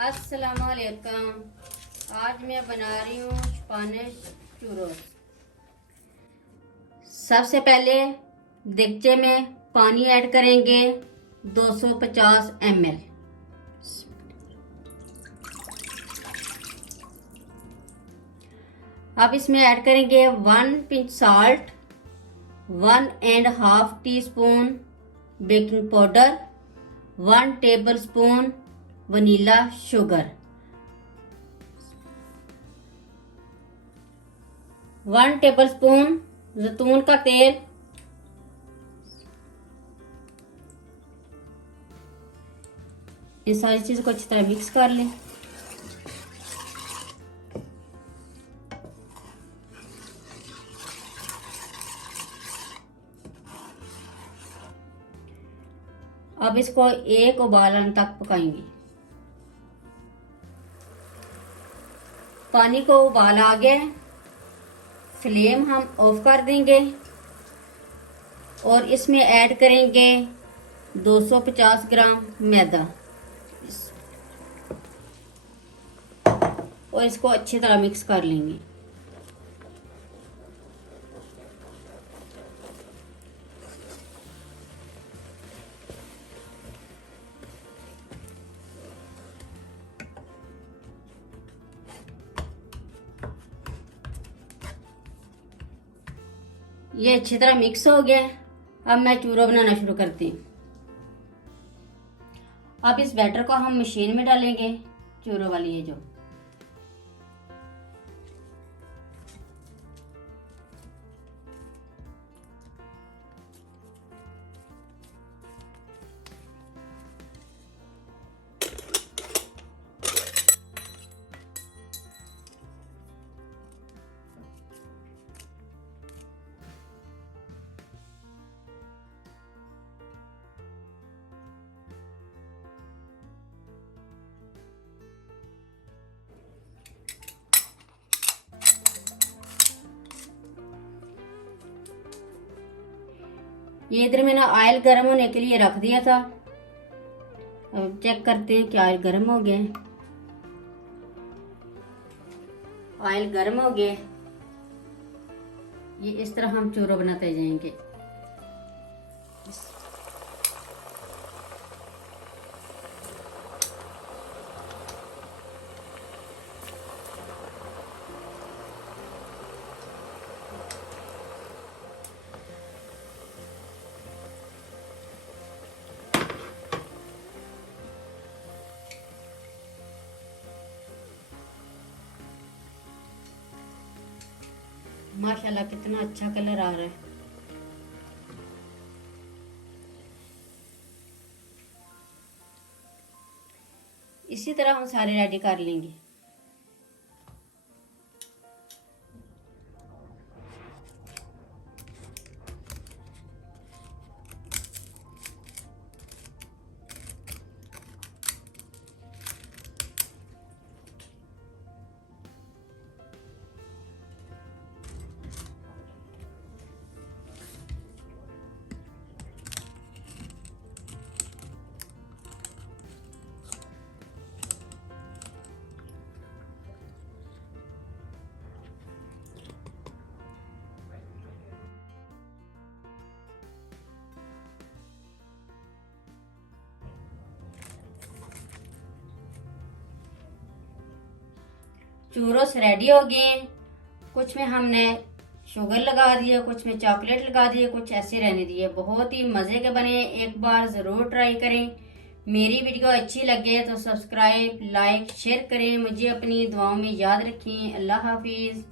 अस्सलामुअलैकुम। आज मैं बना रही हूँ स्पानिश चूरोस। सबसे पहले देगचे में पानी ऐड करेंगे 250 ml। अब इसमें ऐड करेंगे 1 pinch salt, 1.5 teaspoon baking powder, 1 tablespoon vanilla sugar, 1 tablespoon जैतून का तेल, ये सारी चीज़ों को अच्छी तरह मिक्स कर लें। अब इसको एक उबाल आने तक पकाएंगे। पानी को उबाल आ गया, फ्लेम हम ऑफ कर देंगे और इसमें ऐड करेंगे 250 ग्राम मैदा और इसको अच्छी तरह मिक्स कर लेंगे। ये अच्छी तरह मिक्स हो गया। अब मैं चूरा बनाना शुरू करती हूँ। अब इस बैटर को हम मशीन में डालेंगे, चूरों वाली है जो। ये इधर मैंने ऑयल गर्म होने के लिए रख दिया था। अब चेक करते हैं कि ऑयल गर्म हो गया। ऑयल गर्म हो गया। ये इस तरह हम चूरा बनाते जाएंगे। माशाल्लाह कितना अच्छा कलर आ रहा है। इसी तरह हम सारे रेडी कर लेंगे। चूरोस रेडी हो गए। कुछ में हमने शुगर लगा दिया, कुछ में चॉकलेट लगा दिए, कुछ ऐसे रहने दिए। बहुत ही मज़े के बने। एक बार ज़रूर ट्राई करें। मेरी वीडियो अच्छी लगे तो सब्सक्राइब, लाइक, शेयर करें। मुझे अपनी दुआओं में याद रखें। अल्लाह हाफिज़।